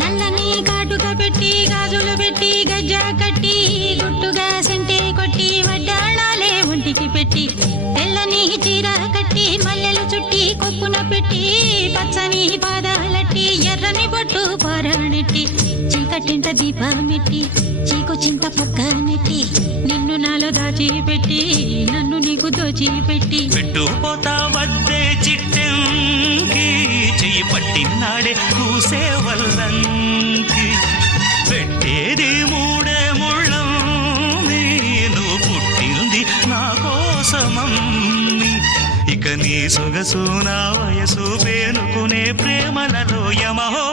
నల్లని కాటుక పెట్టి గాజులు పెట్టి గజ్జ కట్టి గుట్టుగా సెంటే కొట్టి వడ్డాణాలే ఒంటికి పెట్టి తెల్లని చీర కట్టి మల్లెలు చుట్టి కొప్పున పెట్టి పచ్చని పాదాలట్టి ఎర్రని బొట్టు పారాణెట్టి చీకటింట దీపమెట్టి చీకు చింత పక్క నెట్టి నిన్ను నాలో దాచిపెట్టి నన్ను నీకు దోచిపెట్టి పెట్టుపోతా వద్దే చిట్టంకి చెయ్యి పట్టినాడే కూసే వల్లంకి పెట్టేది మూడే ముళ్ళం నువ్వు పుట్టింది నా కోసమమ్మి ఇక నీ సొగసు నా వయసు పేనుకునే ప్రేమలలో యమహో